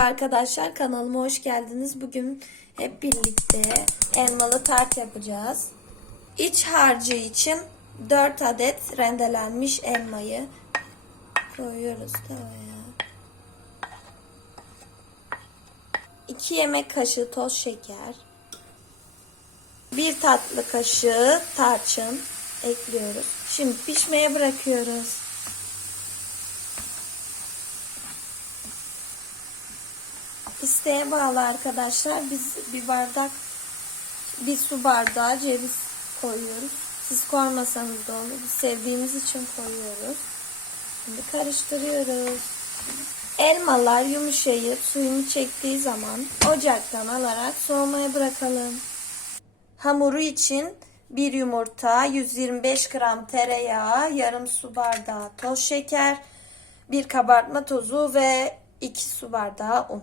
Arkadaşlar kanalıma hoş geldiniz. Bugün hep birlikte elmalı tart yapacağız. İç harcı için 4 adet rendelenmiş elmayı koyuyoruz tavaya. 2 yemek kaşığı toz şeker. 1 tatlı kaşığı tarçın ekliyoruz. Şimdi pişmeye bırakıyoruz. İsteğe bağlı arkadaşlar. Biz bir bardak bir su bardağı ceviz koyuyoruz. Siz koymasanız da olur. Biz sevdiğimiz için koyuyoruz. Şimdi karıştırıyoruz. Elmalar yumuşayıp suyunu çektiği zaman ocaktan alarak soğumaya bırakalım. Hamuru için bir yumurta, 125 gram tereyağı, yarım su bardağı toz şeker, bir kabartma tozu ve 2 su bardağı un.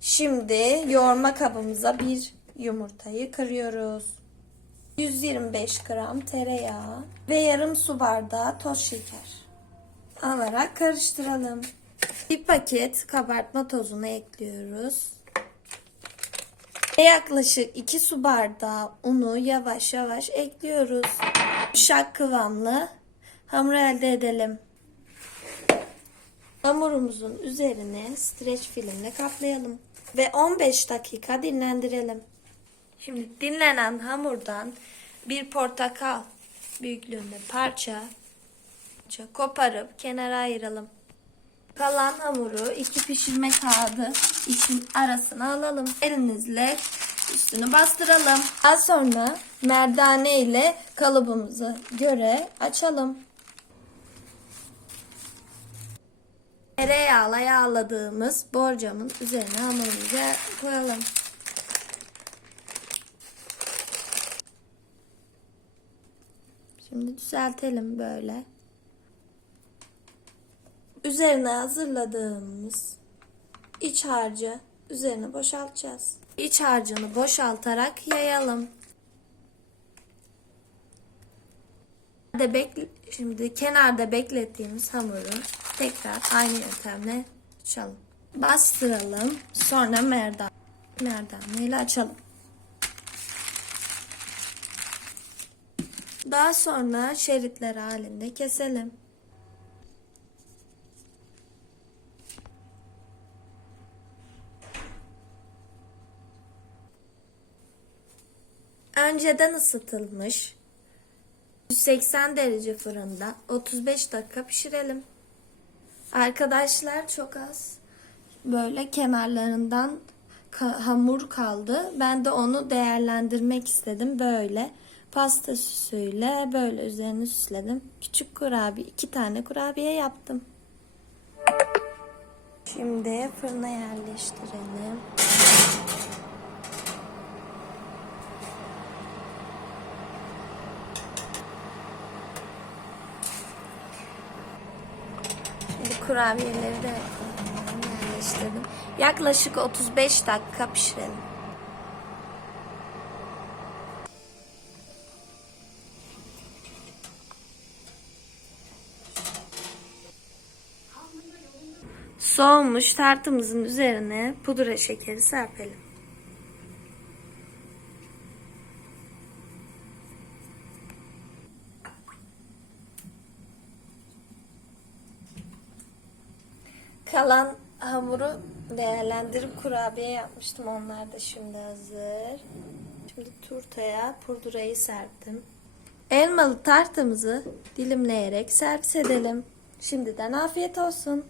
Şimdi yoğurma kabımıza bir yumurtayı kırıyoruz. 125 gram tereyağı ve yarım su bardağı toz şeker alarak karıştıralım. Bir paket kabartma tozunu ekliyoruz. Ve yaklaşık 2 su bardağı unu yavaş yavaş ekliyoruz. Yumuşak kıvamlı hamur elde edelim. Hamurumuzun üzerine streç filmle kaplayalım ve 15 dakika dinlendirelim. Şimdi dinlenen hamurdan bir portakal büyüklüğünde parça koparıp kenara ayıralım. Kalan hamuru iki pişirme kağıdı için arasına alalım. Elinizle üstünü bastıralım. Daha sonra merdane ile kalıbımızı göre açalım. Tereyağla yağladığımız borcamın üzerine hamurumuzu koyalım. Şimdi düzeltelim böyle. Üzerine hazırladığımız iç harcı üzerine boşaltacağız. İç harcını boşaltarak yayalım. De bekle şimdi kenarda beklettiğimiz hamuru tekrar aynı yöntemle açalım. Bastıralım. Sonra merdan merdaneyle açalım. Daha sonra şeritler halinde keselim. Önceden ısıtılmış 180 derece fırında 35 dakika pişirelim. Arkadaşlar çok az böyle kenarlarından hamur kaldı. Ben de onu değerlendirmek istedim böyle. Pasta süsüyle böyle üzerine süsledim. Küçük kurabiye, iki tane kurabiye yaptım. Şimdi fırına yerleştirelim. Şimdi kurabiyeleri de yerleştirdim. Yaklaşık 35 dakika pişirelim. Soğumuş tartımızın üzerine pudra şekeri serpelim. Kalan hamuru değerlendirip kurabiye yapmıştım. Onlar da şimdi hazır. Şimdi turtaya pudrayı serptim. Elmalı tartımızı dilimleyerek servis edelim. Şimdiden afiyet olsun.